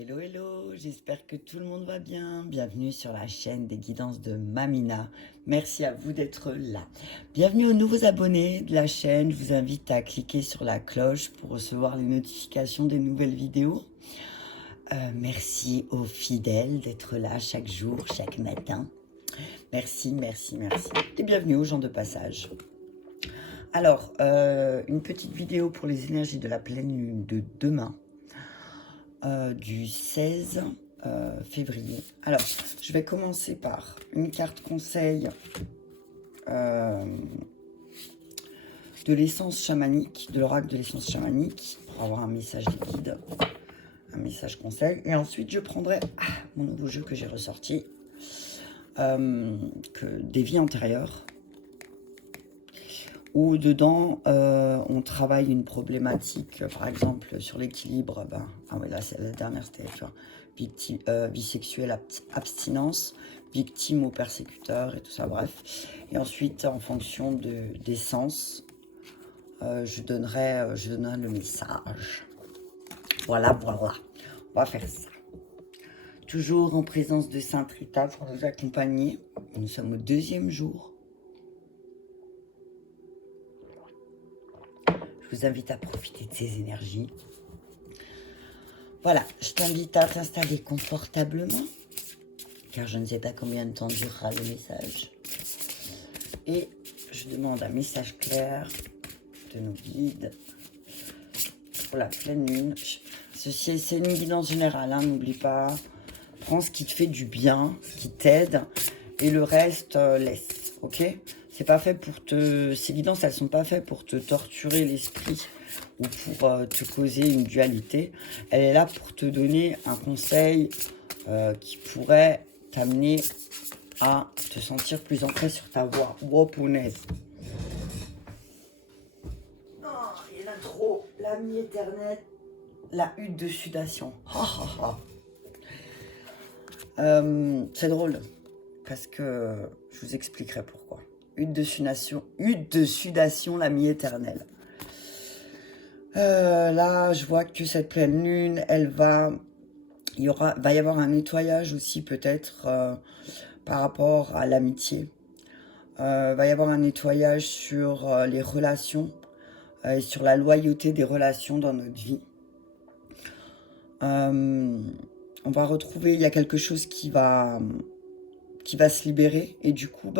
Hello, hello, j'espère que tout le monde va bien. Bienvenue sur la chaîne des guidances de Mamina. Merci à vous d'être là. Bienvenue aux nouveaux abonnés de la chaîne. Je vous invite à cliquer sur la cloche pour recevoir les notifications des nouvelles vidéos. Merci aux fidèles d'être là chaque jour, chaque matin. Merci, merci, merci. Et bienvenue aux gens de passage. Alors, une petite vidéo pour les énergies de la pleine lune de demain. Du 16 février. Alors, je vais commencer par une carte conseil de l'essence chamanique, de l'oracle de l'essence chamanique, pour avoir un message liquide, un message conseil. Et ensuite, je prendrai mon nouveau jeu que j'ai ressorti, des vies antérieures, où dedans, on travaille une problématique, par exemple, sur l'équilibre. Là, c'est la dernière, c'était vie sexuelle, abstinence, victime ou persécuteur, et tout ça, bref. Et ensuite, en fonction des sens, je donnerai le message. Voilà. On va faire ça. Toujours en présence de Sainte Rita pour nous accompagner. Nous sommes au 2e jour. Je vous invite à profiter de ces énergies. Voilà, je t'invite à t'installer confortablement, car je ne sais pas combien de temps durera le message. Et je demande un message clair de nos guides pour la pleine lune. Ceci, c'est une guidance générale, hein, n'oublie pas. Prends ce qui te fait du bien, ce qui t'aide, et le reste, laisse, ok ? C'est pas fait pour ces guidances, elles sont pas faites pour te torturer l'esprit ou pour te causer une dualité. Elle est là pour te donner un conseil qui pourrait t'amener à te sentir plus ancré sur ta voie. Wow, punaise. Oh, il y en a trop. L'ami éternel, la hutte de sudation. C'est drôle, parce que je vous expliquerai pourquoi. Hutte de sudation, l'ami éternel. Là, je vois que cette pleine lune, va y avoir un nettoyage aussi peut-être par rapport à l'amitié. Va y avoir un nettoyage sur les relations et sur la loyauté des relations dans notre vie. On va retrouver, il y a quelque chose qui va se libérer, et du coup,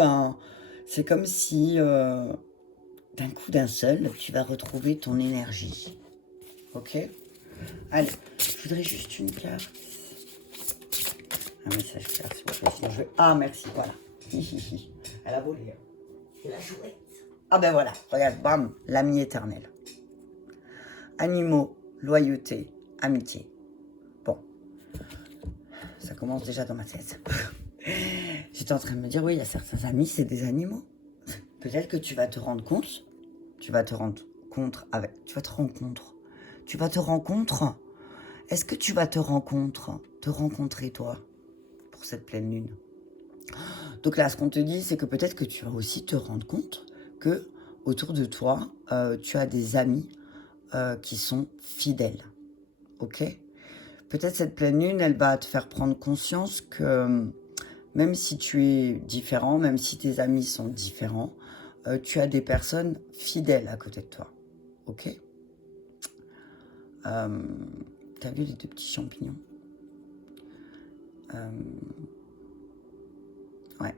c'est comme si d'un coup d'un seul, tu vas retrouver ton énergie. Ok ? Allez, je voudrais juste une carte. Un message clair, s'il vous plaît. Sinon je vais... Ah, merci, voilà. Elle a volé. C'est la chouette. Ah ben voilà, regarde, bam, l'ami éternel. Animaux, loyauté, amitié. Bon, ça commence déjà dans ma tête. J'étais en train de me dire, oui, il y a certains amis, c'est des animaux. Peut-être que tu vas te rendre compte. Tu vas te rencontrer. Est-ce que tu vas te rencontrer toi pour cette pleine lune? Donc là, ce qu'on te dit, c'est que peut-être que tu vas aussi te rendre compte que autour de toi, tu as des amis qui sont fidèles. Ok? Peut-être cette pleine lune, elle va te faire prendre conscience que même si tu es différent, même si tes amis sont différents, tu as des personnes fidèles à côté de toi. Ok? T'as vu les 2 petits champignons? Ouais.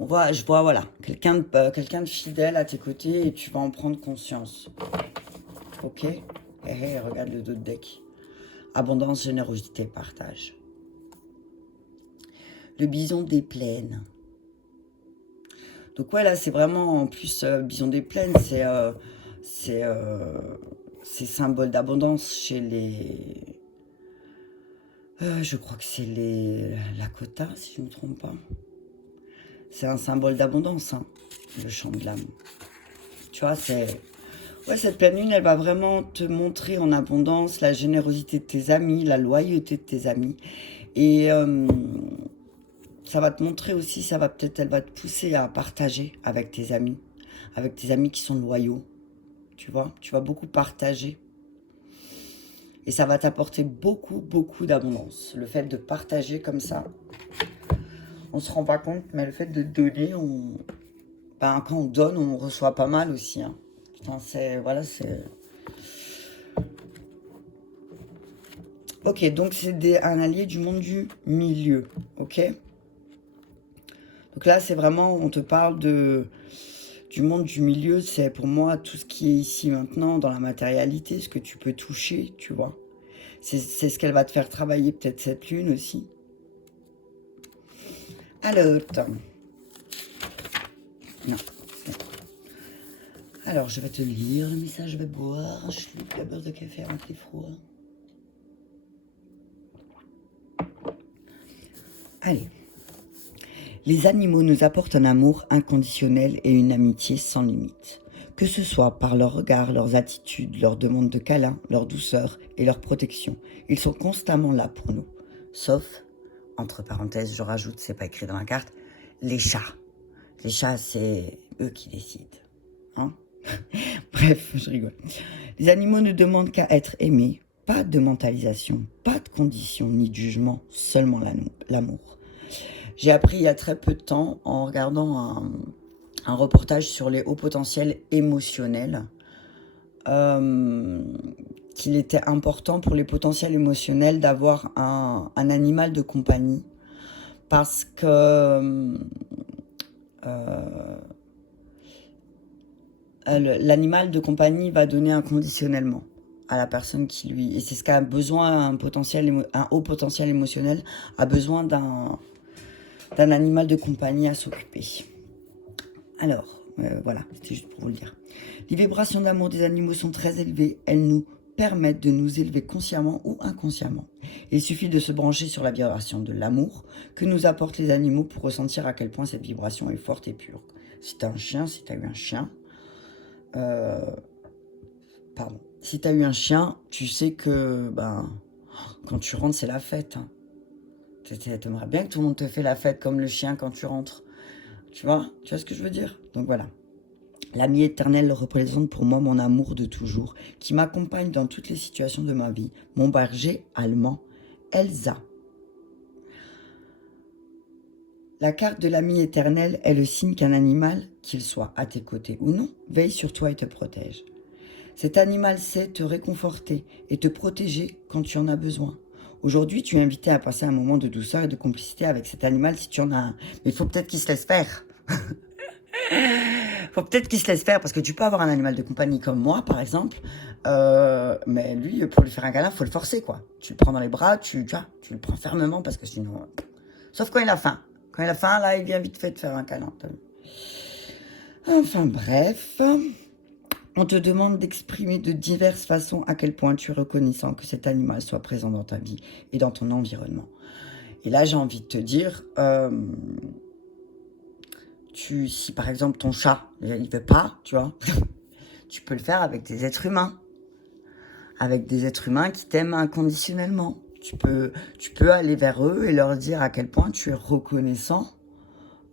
Je vois, voilà, quelqu'un de fidèle à tes côtés, et tu vas en prendre conscience. Ok? Regarde le dos de deck. Abondance, générosité, partage. Le bison des plaines. Donc ouais, là, c'est vraiment, en plus, bison des plaines, c'est symbole d'abondance chez les... je crois que c'est les Lakota, si je ne me trompe pas. C'est un symbole d'abondance, hein, le chant de l'âme. Tu vois, cette pleine lune, elle va vraiment te montrer en abondance la générosité de tes amis, la loyauté de tes amis. Et ça va te montrer aussi, elle va te pousser à partager avec tes amis qui sont loyaux. Tu vois, tu vas beaucoup partager. Et ça va t'apporter beaucoup, beaucoup d'abondance. Le fait de partager comme ça, on se rend pas compte, mais le fait de donner, ben, quand on donne, on reçoit pas mal aussi. Hein. Putain, voilà, c'est... Ok, donc c'est un allié du monde du milieu, ok? Donc là, c'est vraiment, on te parle du monde du milieu, c'est pour moi tout ce qui est ici maintenant, dans la matérialité, ce que tu peux toucher, tu vois. C'est ce qu'elle va te faire travailler, peut-être cette lune aussi. Alors, non. Alors, je vais te lire le message, je vais boire, je suis la beurre de café avant qu'il est froid. Allez. Les animaux nous apportent un amour inconditionnel et une amitié sans limite. Que ce soit par leur regard, leurs attitudes, leurs demandes de câlins, leur douceur et leur protection, ils sont constamment là pour nous. Sauf, entre parenthèses, je rajoute, c'est pas écrit dans la carte, les chats. Les chats, c'est eux qui décident. Hein. Bref, je rigole. Les animaux ne demandent qu'à être aimés. Pas de mentalisation, pas de conditions ni de jugement, seulement l'amour. J'ai appris il y a très peu de temps en regardant un reportage sur les hauts potentiels émotionnels qu'il était important pour les potentiels émotionnels d'avoir un animal de compagnie parce que l'animal de compagnie va donner inconditionnellement à la personne qui lui... Et c'est ce qu'a besoin un haut potentiel émotionnel, a besoin d'un animal de compagnie à s'occuper. Alors, voilà, c'était juste pour vous le dire. Les vibrations d'amour des animaux sont très élevées. Elles nous permettent de nous élever consciemment ou inconsciemment. Il suffit de se brancher sur la vibration de l'amour que nous apportent les animaux pour ressentir à quel point cette vibration est forte et pure. Si tu as un chien, si tu as eu un chien... pardon. Si tu as eu un chien, tu sais que quand tu rentres, c'est la fête. Hein. T'aimerais bien que tout le monde te fait la fête comme le chien quand tu rentres. Tu vois ce que je veux dire? Donc voilà. L'ami éternel représente pour moi mon amour de toujours, qui m'accompagne dans toutes les situations de ma vie. Mon berger allemand, Elsa. La carte de l'ami éternel est le signe qu'un animal, qu'il soit à tes côtés ou non, veille sur toi et te protège. Cet animal sait te réconforter et te protéger quand tu en as besoin. Aujourd'hui, tu es invité à passer un moment de douceur et de complicité avec cet animal si tu en as un. Mais il faut peut-être qu'il se laisse faire. Faut peut-être qu'il se laisse faire parce que tu peux avoir un animal de compagnie comme moi, par exemple. Mais lui, pour lui faire un câlin, faut le forcer, quoi. Tu le prends dans les bras, tu le prends fermement parce que sinon... Sauf quand il a faim. Quand il a faim, là, il vient vite fait de faire un câlin. Enfin, bref... On te demande d'exprimer de diverses façons à quel point tu es reconnaissant que cet animal soit présent dans ta vie et dans ton environnement. Et là, j'ai envie de te dire, si par exemple ton chat, il ne veut pas, tu vois, tu peux le faire avec des êtres humains. Avec des êtres humains qui t'aiment inconditionnellement. Tu peux aller vers eux et leur dire à quel point tu es reconnaissant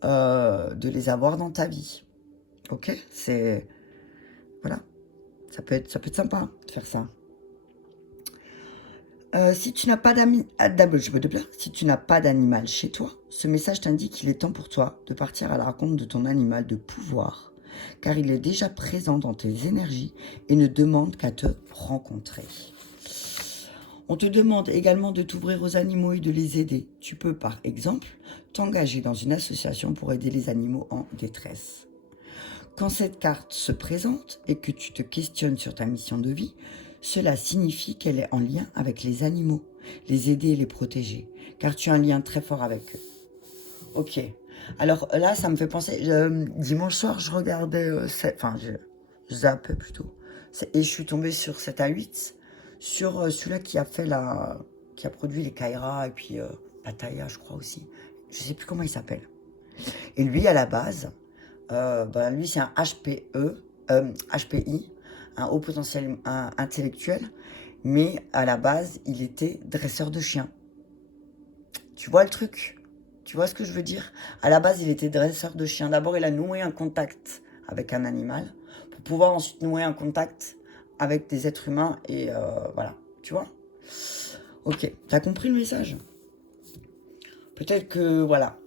de les avoir dans ta vie. Ok? Voilà. Ça peut être sympa de faire ça. Si tu n'as pas si tu n'as pas d'animal chez toi, ce message t'indique qu'il est temps pour toi de partir à la rencontre de ton animal de pouvoir, car il est déjà présent dans tes énergies et ne demande qu'à te rencontrer. On te demande également de t'ouvrir aux animaux et de les aider. Tu peux, par exemple, t'engager dans une association pour aider les animaux en détresse. Quand cette carte se présente et que tu te questionnes sur ta mission de vie, cela signifie qu'elle est en lien avec les animaux, les aider et les protéger, car tu as un lien très fort avec eux. Ok, alors là, ça me fait penser, dimanche soir, je regardais, je zappais plutôt, et je suis tombée sur 7 à 8, sur celui-là qui a produit les Kaira et puis Pattaya, je crois aussi. Je sais plus comment il s'appelle. Et lui, à la base, lui, c'est un HPI, un haut potentiel intellectuel, mais à la base, il était dresseur de chiens. Tu vois le truc? Tu vois ce que je veux dire? À la base, il était dresseur de chiens. D'abord, il a noué un contact avec un animal pour pouvoir ensuite nouer un contact avec des êtres humains et voilà, tu vois? Ok, t'as compris le message? Peut-être que, voilà,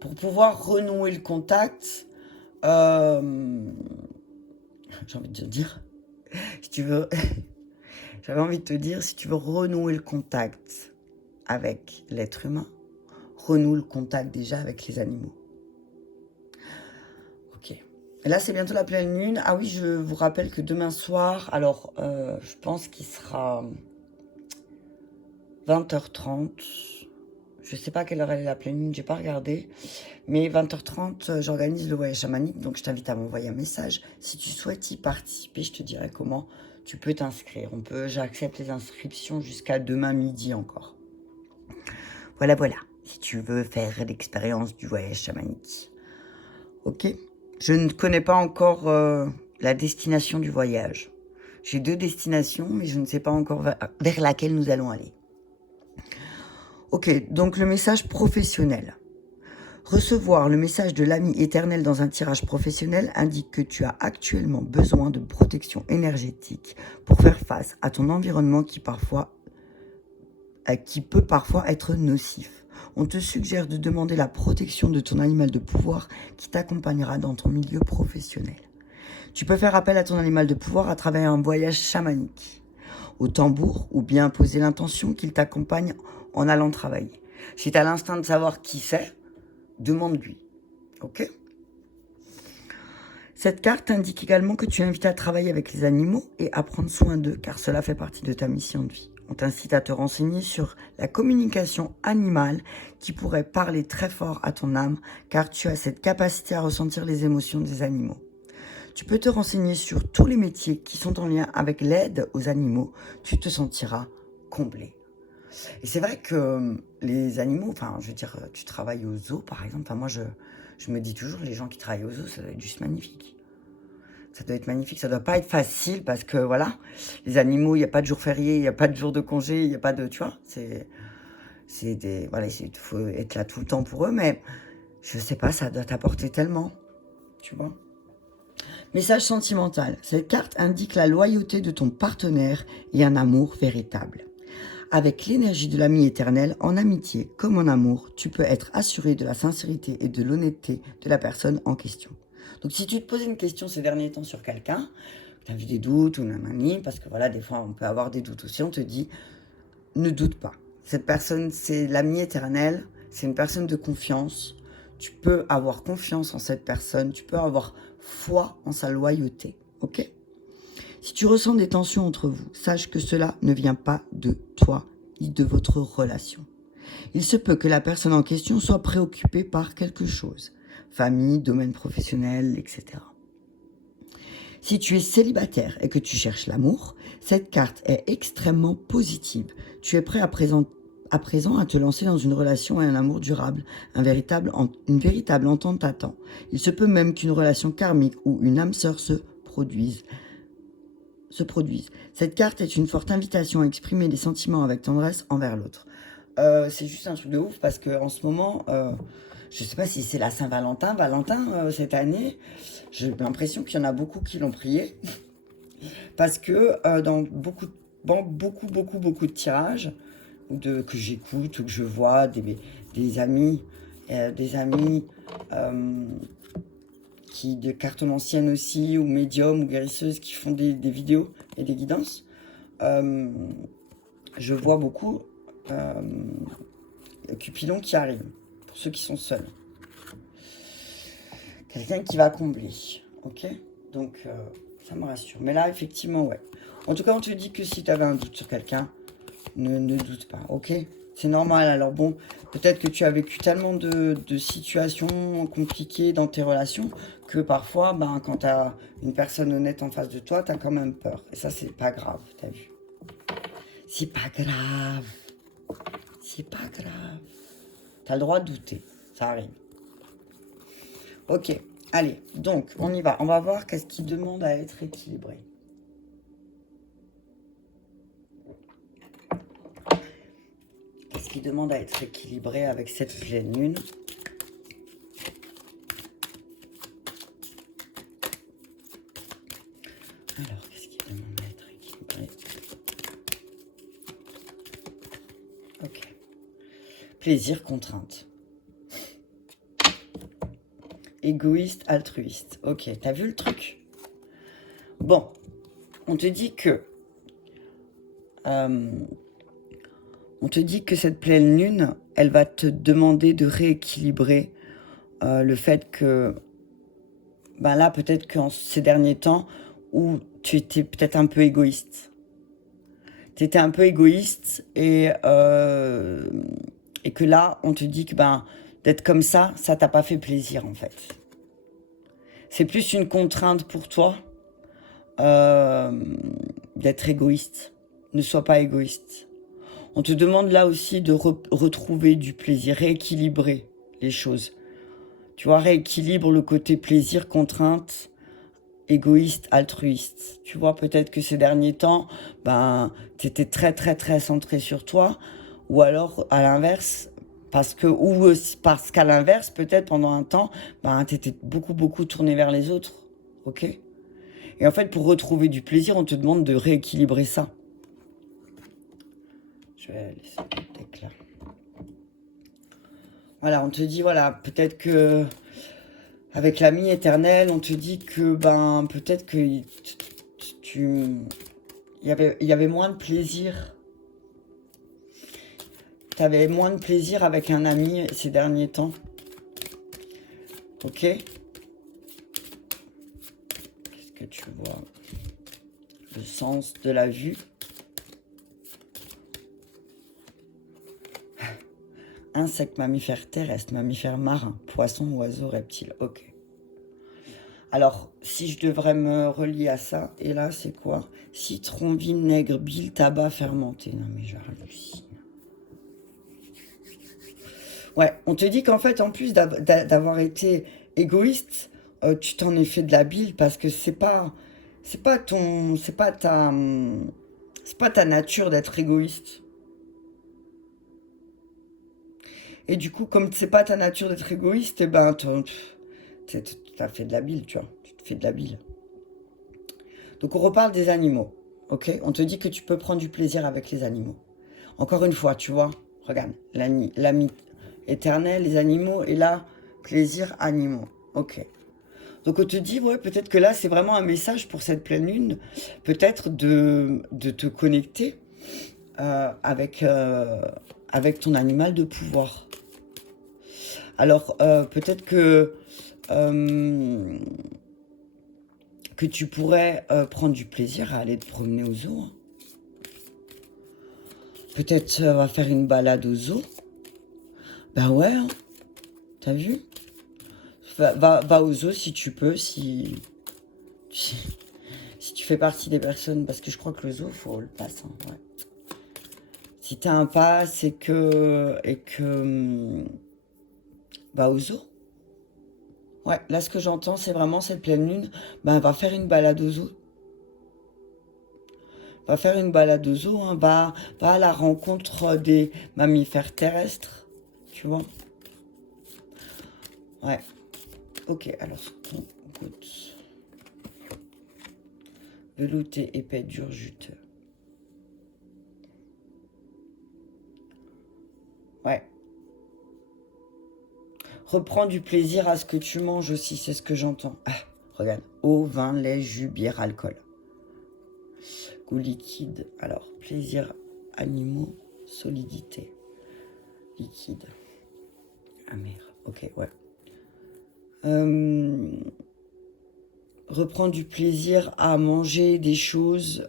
pour pouvoir renouer le contact, j'ai envie de te dire, si tu veux, j'avais envie de te dire, si tu veux renouer le contact avec l'être humain, renoue le contact déjà avec les animaux. Ok. Et là, c'est bientôt la pleine lune. Ah oui, je vous rappelle que demain soir, alors, je pense qu'il sera 20h30. Je sais pas à quelle heure elle est la pleine lune, j'ai pas regardé. Mais 20h30, j'organise le voyage chamanique, donc je t'invite à m'envoyer un message. Si tu souhaites y participer, je te dirai comment tu peux t'inscrire. J'accepte les inscriptions jusqu'à demain midi encore. Voilà, voilà. Si tu veux faire l'expérience du voyage chamanique. Ok? Je ne connais pas encore la destination du voyage. J'ai 2 destinations, mais je ne sais pas encore vers laquelle nous allons aller. Ok, donc le message professionnel. Recevoir le message de l'ami éternel dans un tirage professionnel indique que tu as actuellement besoin de protection énergétique pour faire face à ton environnement qui peut parfois être nocif. On te suggère de demander la protection de ton animal de pouvoir qui t'accompagnera dans ton milieu professionnel. Tu peux faire appel à ton animal de pouvoir à travers un voyage chamanique, au tambour, ou bien poser l'intention qu'il t'accompagne en allant travailler. Si tu as l'instinct de savoir qui c'est, demande-lui. Ok? Cette carte indique également que tu es invité à travailler avec les animaux et à prendre soin d'eux, car cela fait partie de ta mission de vie. On t'incite à te renseigner sur la communication animale qui pourrait parler très fort à ton âme, car tu as cette capacité à ressentir les émotions des animaux. Tu peux te renseigner sur tous les métiers qui sont en lien avec l'aide aux animaux. Tu te sentiras comblé. Et c'est vrai que les animaux, enfin, je veux dire, tu travailles au zoo, par exemple. Enfin, moi, je me dis toujours, les gens qui travaillent au zoo, ça doit être juste magnifique. Ça doit être magnifique. Ça doit pas être facile parce que, voilà, les animaux, il n'y a pas de jour férié, il n'y a pas de jour de congé, il n'y a pas de, tu vois, voilà, il faut être là tout le temps pour eux, mais je sais pas, ça doit t'apporter tellement, tu vois. Message sentimental. Cette carte indique la loyauté de ton partenaire et un amour véritable. Avec l'énergie de l'ami éternel, en amitié comme en amour, tu peux être assuré de la sincérité et de l'honnêteté de la personne en question. Donc si tu te posais une question ces derniers temps sur quelqu'un, tu as vu des doutes ou nanani, parce que voilà, des fois on peut avoir des doutes aussi, on te dit, ne doute pas. Cette personne, c'est l'ami éternel, c'est une personne de confiance. Tu peux avoir confiance en cette personne, tu peux avoir foi en sa loyauté, ok? Si tu ressens des tensions entre vous, sache que cela ne vient pas de toi ni de votre relation. Il se peut que la personne en question soit préoccupée par quelque chose, famille, domaine professionnel, etc. Si tu es célibataire et que tu cherches l'amour, cette carte est extrêmement positive. Tu es prêt à présent à te lancer dans une relation et un amour durable. Une véritable entente t'attend. Il se peut même qu'une relation karmique ou une âme sœur se produisent. Cette carte est une forte invitation à exprimer des sentiments avec tendresse envers l'autre. C'est juste un truc de ouf parce qu'en ce moment, je sais pas si c'est la Saint-Valentin, cette année, j'ai l'impression qu'il y en a beaucoup qui l'ont prié. Parce que dans beaucoup de tirages que j'écoute ou que je vois des amis, de cartomanciennes aussi, ou médiums ou guérisseuses qui font des vidéos et des guidances, je vois beaucoup Cupidon qui arrive, pour ceux qui sont seuls. Quelqu'un qui va combler, ok? Donc, ça me rassure. Mais là, effectivement, ouais. En tout cas, on te dit que si tu avais un doute sur quelqu'un, ne doute pas, ok? C'est normal. Alors bon, peut-être que tu as vécu tellement de situations compliquées dans tes relations que parfois, quand tu as une personne honnête en face de toi, tu as quand même peur. Et ça, c'est pas grave, t'as vu? C'est pas grave. C'est pas grave. T'as le droit de douter. Ça arrive. Ok, allez, donc on y va. On va voir qu'est-ce qui demande à être équilibré. Qu'est-ce qui demande à être équilibré avec cette pleine lune? Alors, qu'est-ce qui demande à être équilibré? Ok. Plaisir, contrainte. Égoïste, altruiste. Ok, t'as vu le truc? Bon, on te dit que... on te dit que cette pleine lune, elle va te demander de rééquilibrer le fait que... Ben là, peut-être qu'en ces derniers temps, où tu étais peut-être un peu égoïste. Tu étais un peu égoïste et que là, on te dit que ben, d'être comme ça t'a pas fait plaisir en fait. C'est plus une contrainte pour toi euh, d'être égoïste. Ne sois pas égoïste. On te demande là aussi de retrouver du plaisir, rééquilibrer les choses. Tu vois, rééquilibre le côté plaisir, contrainte, égoïste, altruiste. Tu vois, peut-être que ces derniers temps, ben, tu étais très, très, très centré sur toi. Ou alors, à l'inverse, parce qu'à l'inverse, peut-être pendant un temps, ben, tu étais beaucoup, beaucoup tourné vers les autres. Ok? Et en fait, pour retrouver du plaisir, on te demande de rééquilibrer ça. Je vais laisser le deck là. Voilà, on te dit, voilà, peut-être que avec l'ami éternel, on te dit que, ben, peut-être que il y avait moins de plaisir. Tu avais moins de plaisir avec un ami ces derniers temps. Ok? Qu'est-ce que tu vois? Le sens de la vue. Insectes, mammifères terrestres, mammifères marins, poissons, oiseaux, reptiles. Ok. Alors, si je devrais me relier à ça, et là, c'est quoi? Citron, vinaigre, bile, tabac fermenté. Non, mais j'hallucine. Ouais, on te dit qu'en fait, en plus d'avoir été égoïste, tu t'en es fait de la bile parce que c'est pas ton, c'est pas ta nature d'être égoïste. Et du coup, comme c'est pas ta nature d'être égoïste, eh ben, t'as fait de la bile, tu vois. Tu te fais de la bile. Donc, on reparle des animaux, ok? On te dit que tu peux prendre du plaisir avec les animaux. Encore une fois, tu vois, regarde, l'ami éternel, les animaux, et là, plaisir, animaux. Ok. Donc on te dit, ouais, peut-être que là, c'est vraiment un message pour cette pleine lune, peut-être de te connecter avec ton animal de pouvoir. Alors, peut-être euh, que tu pourrais prendre du plaisir à aller te promener au zoo. Hein. Peut-être va faire une balade au zoo. Ben ouais, hein, t'as vu? Va au zoo si tu peux, si tu fais partie des personnes, parce que je crois que le zoo, faut le pass. Hein, ouais. Si t'as un pass va au zoo. Ouais, là ce que j'entends, c'est vraiment cette pleine lune. Ben, va faire une balade au zoo. Va faire une balade au zoo, hein, va à la rencontre des mammifères terrestres. Tu vois? Ouais. Ok, alors ce qu'on goûte. Velouté, épais, dur, juteux. Ouais. Reprends du plaisir à ce que tu manges aussi, c'est ce que j'entends. Ah, regarde. Eau, vin, lait, jus, bière, alcool. Goût liquide. Alors, plaisir, animaux, solidité. Liquide. Amer. Ok, ouais. Reprends du plaisir à manger des choses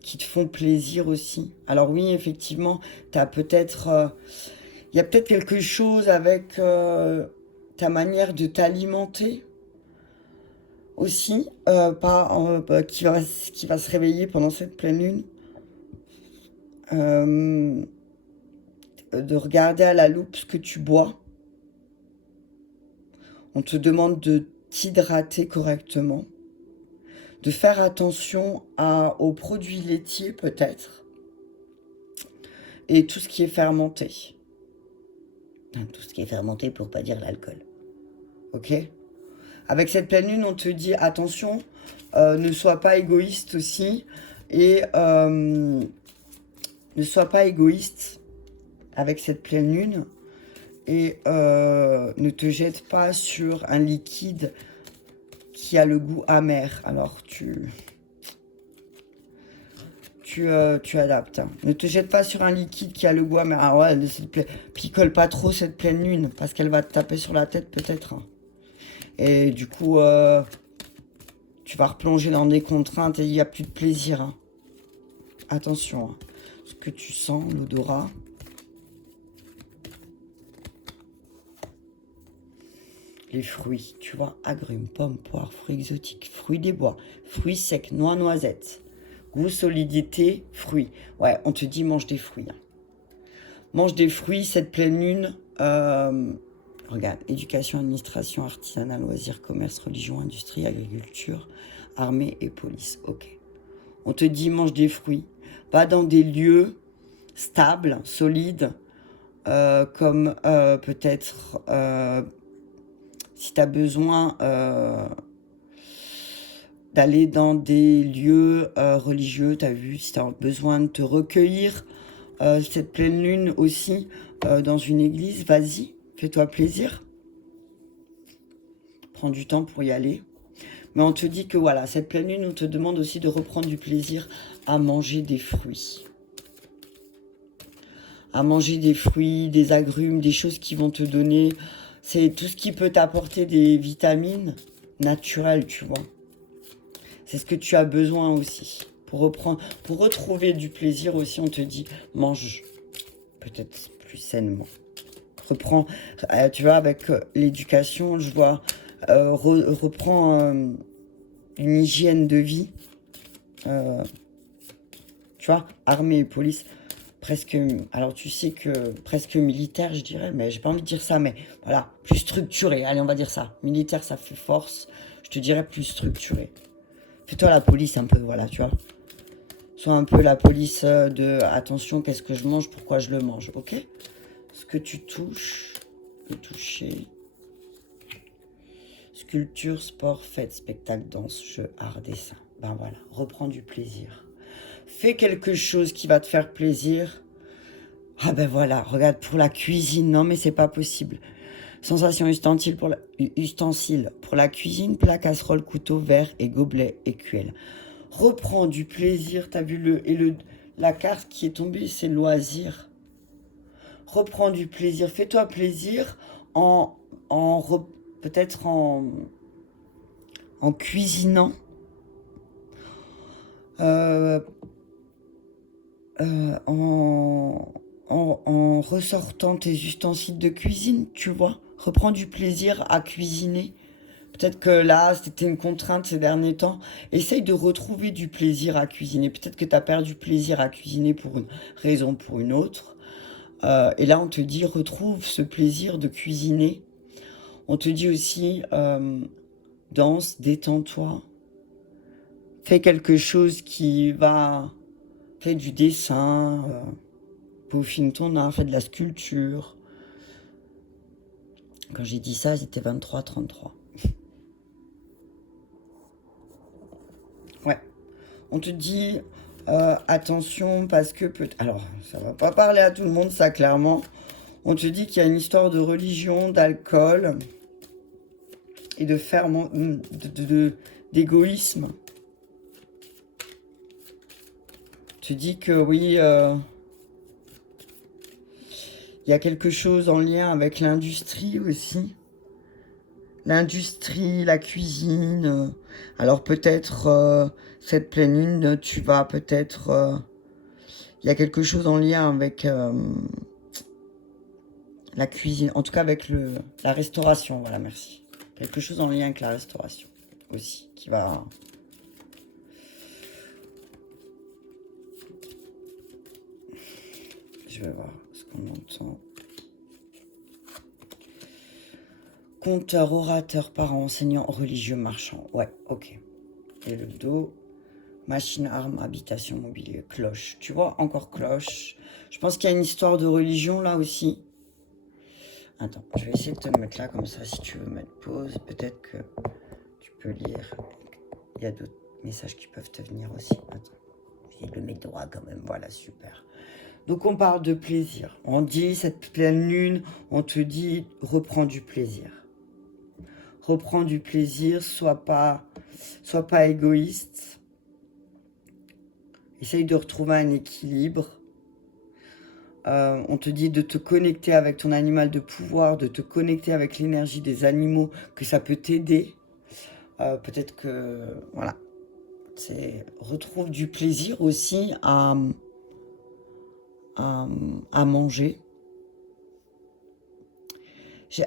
qui te font plaisir aussi. Alors oui, effectivement, t'as peut-être... il y a peut-être quelque chose avec ta manière de t'alimenter aussi, qui va se réveiller pendant cette pleine lune. De regarder à la loupe ce que tu bois. On te demande de t'hydrater correctement, de faire attention aux produits laitiers peut-être, et tout ce qui est fermenté. Tout ce qui est fermenté pour pas dire l'alcool. Ok? Avec cette pleine lune, on te dit attention, ne sois pas égoïste aussi, et Ne sois pas égoïste avec cette pleine lune et ne te jette pas sur un liquide qui a le goût amer. Alors tu adaptes. Hein. Ne te jette pas sur un liquide qui a le goût amer. Ah ouais, picole pas trop cette pleine lune parce qu'elle va te taper sur la tête peut-être. Hein. Et du coup, tu vas replonger dans des contraintes et il n'y a plus de plaisir. Hein. Attention, hein. Ce que tu sens, l'odorat. Les fruits, tu vois, agrumes, pommes, poires, fruits exotiques, fruits des bois, fruits secs, noix, noisettes. Goût, solidité, fruits. Ouais, on te dit mange des fruits. Hein. Mange des fruits, cette pleine lune. Regarde, éducation, administration, artisanat, loisirs, commerce, religion, industrie, agriculture, armée et police. Ok. On te dit mange des fruits. Va dans des lieux stables, solides, comme peut-être si tu as besoin d'aller dans des lieux religieux, tu as vu, si tu as besoin de te recueillir, cette pleine lune aussi, dans une église, vas-y, fais-toi plaisir. Prends du temps pour y aller. Mais on te dit que voilà, cette pleine lune, on te demande aussi de reprendre du plaisir à manger des fruits. À manger des fruits, des agrumes, des choses qui vont te donner... C'est tout ce qui peut t'apporter des vitamines naturelles, tu vois. C'est ce que tu as besoin aussi. Pour retrouver du plaisir aussi, on te dit, mange peut-être plus sainement. Reprends, tu vois, avec l'éducation, je vois, reprends une hygiène de vie. Tu vois, armée et police, presque, alors tu sais que presque militaire, je dirais, mais j'ai pas envie de dire ça, mais voilà, plus structuré, allez, on va dire ça. Militaire, ça fait force, je te dirais plus structuré. Fais-toi la police un peu, voilà, tu vois. Sois un peu la police de attention, qu'est-ce que je mange, pourquoi je le mange, ok? Ce que tu touches, le toucher. Sculpture, sport, fête, spectacle, danse, jeu, art, dessin. Ben voilà, reprends du plaisir. Fais quelque chose qui va te faire plaisir. Ah ben voilà, regarde, pour la cuisine, non mais c'est pas possible. Sensation ustensile pour la cuisine, plat, casserole, couteau, verre et gobelet, écuelle. Reprends du plaisir, t'as vu la carte qui est tombée, c'est loisir. Reprends du plaisir, fais-toi plaisir peut-être en cuisinant. En ressortant tes ustensiles de cuisine, tu vois. Reprends du plaisir à cuisiner. Peut-être que là, c'était une contrainte ces derniers temps. Essaye de retrouver du plaisir à cuisiner. Peut-être que tu as perdu plaisir à cuisiner pour une raison ou pour une autre. Et là, on te dit, retrouve ce plaisir de cuisiner. On te dit aussi, danse, détends-toi. Fais quelque chose qui va... Fais du dessin, peaufine ton art, fais de la sculpture. Quand j'ai dit ça, c'était 23-33. Ouais. On te dit attention parce que alors, ça va pas parler à tout le monde, ça clairement. On te dit qu'il y a une histoire de religion, d'alcool et de d'égoïsme. On te dit que oui, il y a quelque chose en lien avec l'industrie aussi. L'industrie, la cuisine. Alors peut-être cette pleine lune, tu vas peut-être... Il y a quelque chose en lien avec la cuisine, en tout cas avec la restauration, voilà, merci. Quelque chose en lien avec la restauration aussi, qui va... Je vais voir ce qu'on entend. Conteur, orateur, parent, enseignant, religieux, marchand. Ouais, ok. Et le dos, machine, arme, habitation, mobilier, cloche. Tu vois, encore cloche. Je pense qu'il y a une histoire de religion là aussi. Attends, je vais essayer de te le mettre là comme ça si tu veux mettre pause. Peut-être que tu peux lire. Il y a d'autres messages qui peuvent te venir aussi. Attends, je vais le mettre droit quand même. Voilà, super. Donc on parle de plaisir. On dit, cette pleine lune, on te dit, reprends du plaisir. Reprends du plaisir, sois pas égoïste. Essaye de retrouver un équilibre. On te dit de te connecter avec ton animal de pouvoir, de te connecter avec l'énergie des animaux, que ça peut t'aider. Peut-être que, voilà, retrouve du plaisir aussi à manger.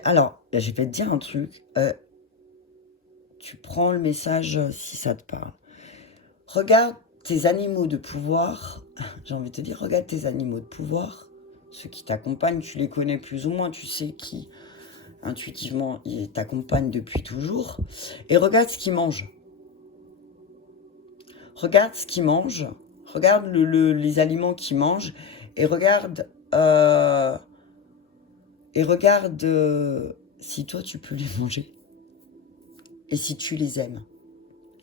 Alors, là, je vais te dire un truc. Tu prends le message si ça te parle. Regarde tes animaux de pouvoir. J'ai envie de te dire, regarde tes animaux de pouvoir. Ceux qui t'accompagnent, tu les connais plus ou moins. Tu sais qui, intuitivement, ils t'accompagnent depuis toujours. Et regarde ce qu'ils mangent. Regarde ce qu'ils mangent. Regarde les aliments qu'ils mangent. Et regarde... si toi, tu peux les manger. Et si tu les aimes.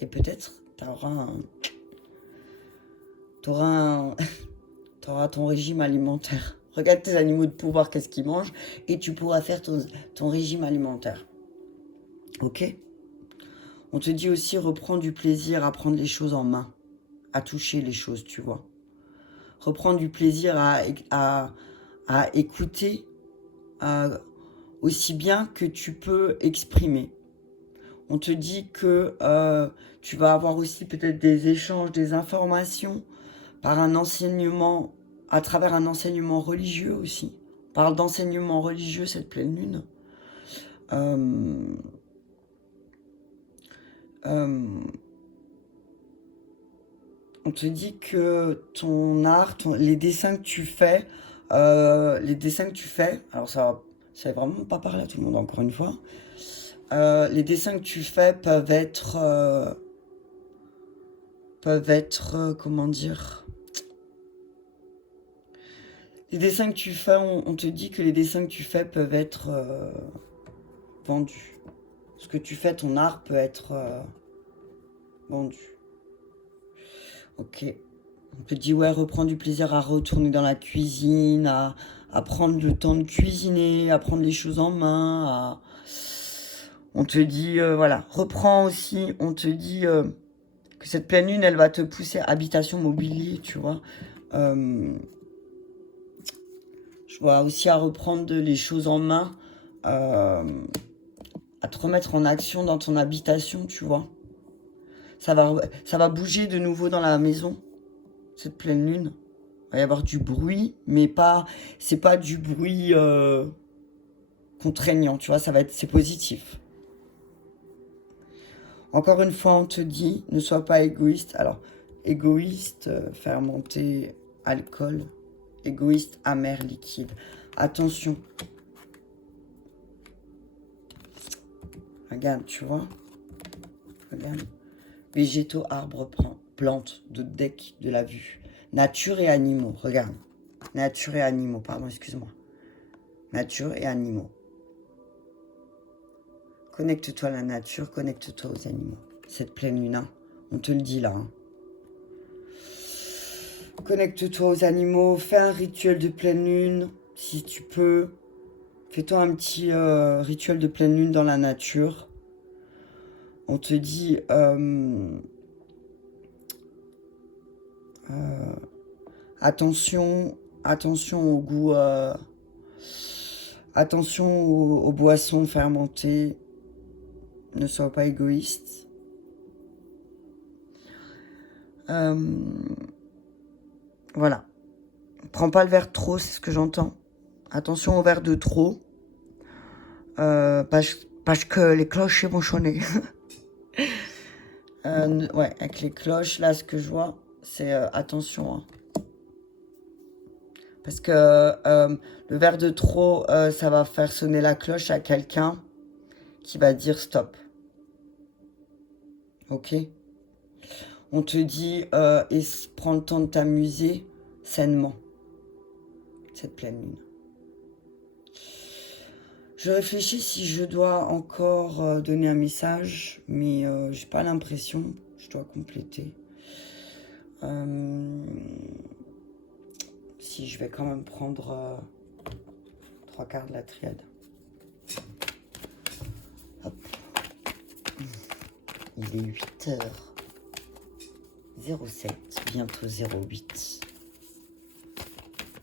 Et peut-être, t'auras ton régime alimentaire. Regarde tes animaux de pouvoir, qu'est-ce qu'ils mangent, et tu pourras faire ton régime alimentaire. Ok? On te dit aussi, reprends du plaisir à prendre les choses en main, à toucher les choses, tu vois. Reprends du plaisir à écouter aussi bien que tu peux exprimer. On te dit que tu vas avoir aussi peut-être des échanges, des informations par un enseignement, à travers un enseignement religieux aussi. On parle d'enseignement religieux cette pleine lune. On te dit que ton art, les dessins que tu fais, alors ça va vraiment pas parler à tout le monde encore une fois. Les dessins que tu fais peuvent être, comment dire, les dessins que tu fais, on te dit que les dessins que tu fais peuvent être vendus. Ce que tu fais, ton art peut être vendu. Ok. On te dit, ouais, reprends du plaisir à retourner dans la cuisine, à prendre le temps de cuisiner, à prendre les choses en main. On te dit, voilà, reprends aussi, on te dit que cette pleine lune, elle va te pousser à habitation mobilier, tu vois. Je vois aussi à reprendre les choses en main, à te remettre en action dans ton habitation, tu vois. Ça va bouger de nouveau dans la maison, cette pleine lune. Il va y avoir du bruit, mais c'est pas du bruit contraignant, tu vois, c'est positif. Encore une fois, on te dit, ne sois pas égoïste. Alors, égoïste, fermenté, alcool, égoïste, amer, liquide. Attention. Regarde, tu vois. Regarde. Végétaux, arbres, plantes, de deck, de la vue. Nature et animaux, regarde. Nature et animaux, pardon, excuse-moi. Nature et animaux. Connecte-toi à la nature, connecte-toi aux animaux. Cette pleine lune, hein, on te le dit là. Hein. Connecte-toi aux animaux, fais un rituel de pleine lune, si tu peux. Fais-toi un petit rituel de pleine lune dans la nature. On te dit... attention au goût... attention aux boissons fermentées. Ne sois pas égoïste. Voilà. Prends pas le verre trop, c'est ce que j'entends. Attention au verre de trop. Parce que les cloches vont sonner. Ouais, avec les cloches, là, ce que je vois, c'est attention. Hein. Parce que le verre de trop, ça va faire sonner la cloche à quelqu'un qui va dire stop. Ok? On te dit, et prends le temps de t'amuser sainement. Cette pleine lune. Je réfléchis si je dois encore donner un message, mais j'ai pas l'impression. Je dois compléter. si je vais quand même prendre 3 quarts de la triade. Hop. Il est 8h07, bientôt 08.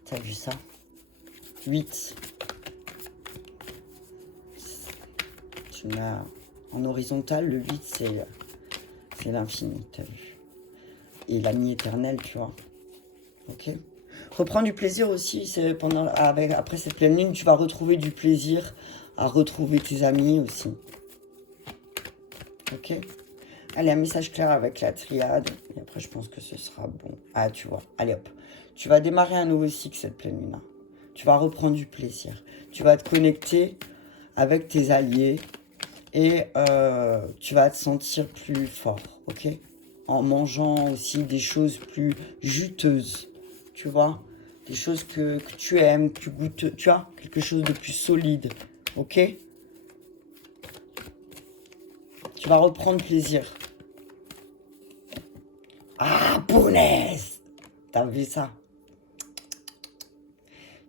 T'as vu ça? 8. Tu m'as en horizontal, le 8 c'est l'infini, t'as vu? Et l'ami éternel, tu vois. Ok. Reprends du plaisir aussi, c'est après cette pleine lune, tu vas retrouver du plaisir à retrouver tes amis aussi. Ok. Allez, un message clair avec la triade. Et après, je pense que ce sera bon. Ah, tu vois. Allez, hop. Tu vas démarrer un nouveau cycle cette pleine lune. Tu vas reprendre du plaisir. Tu vas te connecter avec tes alliés. Et tu vas te sentir plus fort. Ok. En mangeant aussi des choses plus juteuses. Tu vois. Des choses que tu aimes, que tu goûtes. Tu vois. Quelque chose de plus solide. Ok. Tu vas reprendre plaisir. Ah, punaise! T'as vu ça?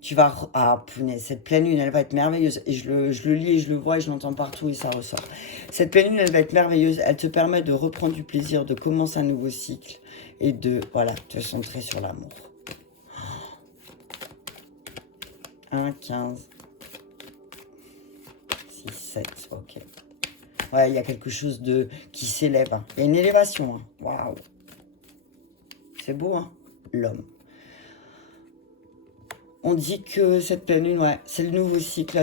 Tu vas... Ah, punaise, cette pleine lune, elle va être merveilleuse. Et je le lis et je le vois et je l'entends partout et ça ressort. Cette pleine lune, elle va être merveilleuse. Elle te permet de reprendre du plaisir, de commencer un nouveau cycle et de, voilà, te centrer sur l'amour. 1, 15, 6, 7, ok. Ouais, il y a quelque chose qui s'élève. Hein. Il y a une élévation. Hein. Waouh! C'est beau, hein? L'homme. On dit que cette pleine lune, ouais, c'est le nouveau cycle,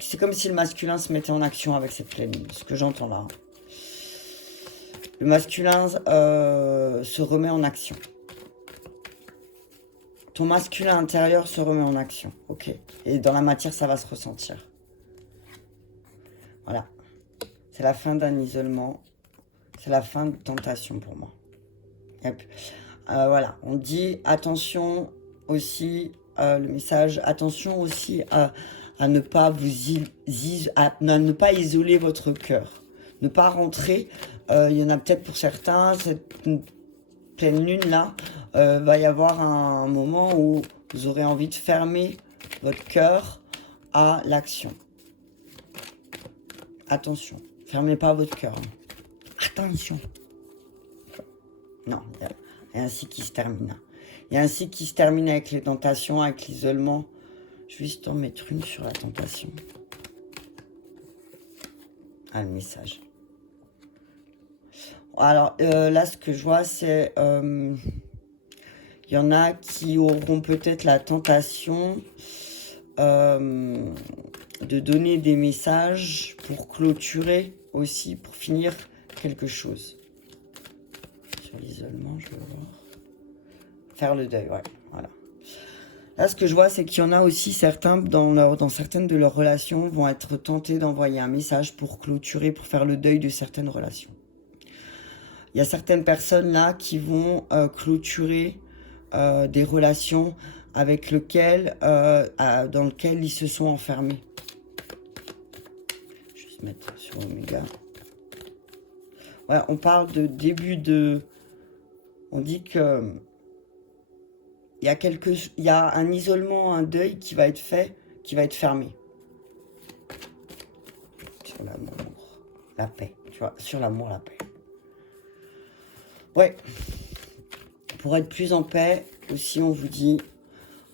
c'est comme si le masculin se mettait en action avec cette pleine lune, ce que j'entends là. Le masculin se remet en action. Ton masculin intérieur se remet en action, ok? Et dans la matière, ça va se ressentir. Voilà. C'est la fin d'un isolement. C'est la fin de tentation pour moi. Yep. Voilà, on dit attention aussi, le message, attention aussi à ne pas ne pas isoler votre cœur. Ne pas rentrer, il y en a peut-être pour certains, cette pleine lune là, va y avoir un moment où vous aurez envie de fermer votre cœur à l'action. Attention, fermez pas votre cœur. Attention. Non, il y a un cycle qui se termine. Il y a un cycle qui se termine avec les tentations, avec l'isolement. Je vais juste en mettre une sur la tentation. Ah, le message. Alors, là, ce que je vois, c'est... il y en a qui auront peut-être la tentation de donner des messages pour clôturer aussi, pour finir quelque chose. Sur l'isolement, je vais voir. Faire le deuil, ouais, voilà. Là, ce que je vois, c'est qu'il y en a aussi certains, dans certaines de leurs relations, vont être tentés d'envoyer un message pour clôturer, pour faire le deuil de certaines relations. Il y a certaines personnes là qui vont clôturer des relations avec dans lesquelles ils se sont enfermés. Je vais juste mettre sur Oméga. Ouais, on parle de début de... On dit que... Il y a un isolement, un deuil qui va être fait, qui va être fermé. Sur l'amour, la paix, tu vois, sur l'amour, la paix. Ouais. Pour être plus en paix, aussi, on vous dit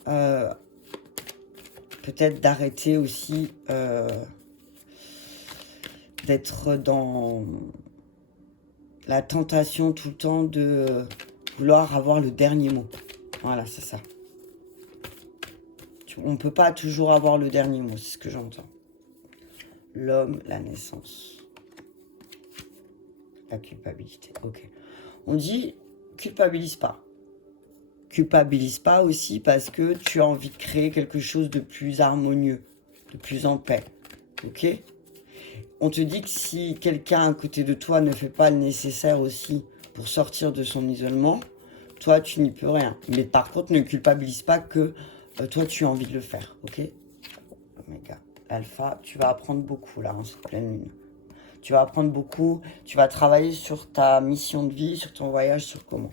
peut-être d'arrêter aussi d'être dans la tentation tout le temps de vouloir avoir le dernier mot. Voilà, c'est ça. On ne peut pas toujours avoir le dernier mot, c'est ce que j'entends. L'homme, la naissance. La culpabilité, ok. On dit, culpabilise pas. Culpabilise pas aussi parce que tu as envie de créer quelque chose de plus harmonieux, de plus en paix, ok? On te dit que si quelqu'un à côté de toi ne fait pas le nécessaire aussi pour sortir de son isolement, toi, tu n'y peux rien. Mais par contre, ne culpabilise pas que toi, tu as envie de le faire, ok? Oméga, alpha, tu vas apprendre beaucoup là, en cette pleine lune. Tu vas apprendre beaucoup, tu vas travailler sur ta mission de vie, sur ton voyage, sur comment.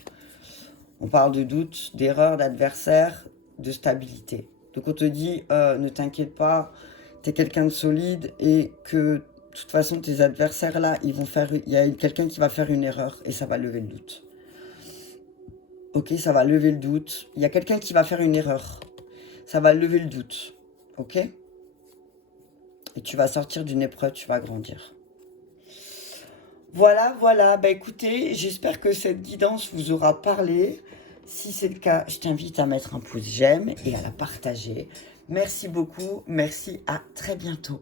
On parle de doute, d'erreur, d'adversaire, de stabilité. Donc on te dit, ne t'inquiète pas, tu es quelqu'un de solide et que de toute façon tes adversaires là, ils vont faire, il y a quelqu'un qui va faire une erreur et ça va lever le doute. Ok, ça va lever le doute. Il y a quelqu'un qui va faire une erreur. Ça va lever le doute. Ok? Et tu vas sortir d'une épreuve, tu vas grandir. Voilà, voilà. Bah écoutez, j'espère que cette guidance vous aura parlé. Si c'est le cas, je t'invite à mettre un pouce j'aime et à la partager. Merci beaucoup. Merci, à très bientôt.